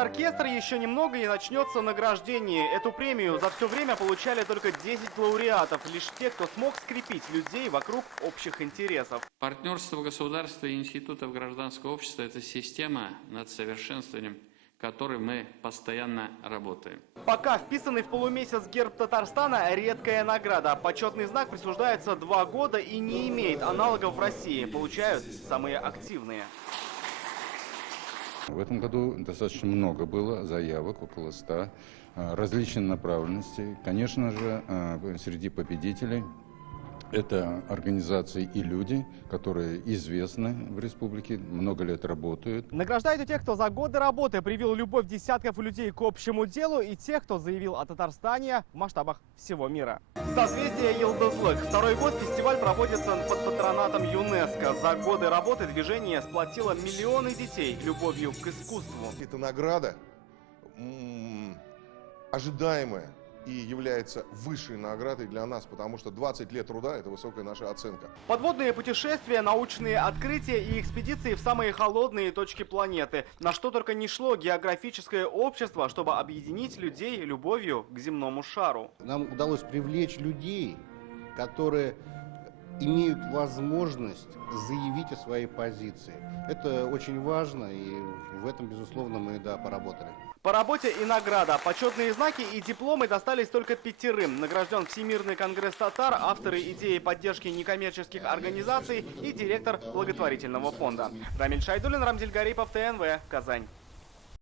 оркестр, еще немного и начнется награждение. Эту премию за все время получали только 10 лауреатов. Лишь те, кто смог скрепить людей вокруг общих интересов. Партнерство государства и институтов гражданского общества – это система, над совершенствованием которой мы постоянно работаем. Пока вписанный в полумесяц герб Татарстана – редкая награда. Почетный знак присуждается 2 года и не имеет аналогов в России. Получают самые активные. В этом году достаточно много было заявок, около 100, различных направленностей. Конечно же, среди победителей это организации и люди, которые известны в республике, много лет работают. Награждают и тех, кто за годы работы привил любовь десятков людей к общему делу, и тех, кто заявил о Татарстане в масштабах всего мира. Созвездие Йылдызлык. Второй год фестиваль проводится под патронатом ЮНЕСКО. За годы работы движение сплотило миллионы детей любовью к искусству. Это награда ожидаемая и является высшей наградой для нас, потому что 20 лет труда – это высокая наша оценка. Подводные путешествия, научные открытия и экспедиции в самые холодные точки планеты. На что только не шло географическое общество, чтобы объединить людей любовью к земному шару. Нам удалось привлечь людей, которые имеют возможность заявить о своей позиции. Это очень важно, и в этом, безусловно, мы, поработали. По работе и награда. Почетные знаки и дипломы достались только 5. Награжден Всемирный конгресс татар, авторы идеи поддержки некоммерческих организаций и директор благотворительного фонда. Рамиль Шайдуллин, Рамзиль Гарипов, ТНВ, Казань.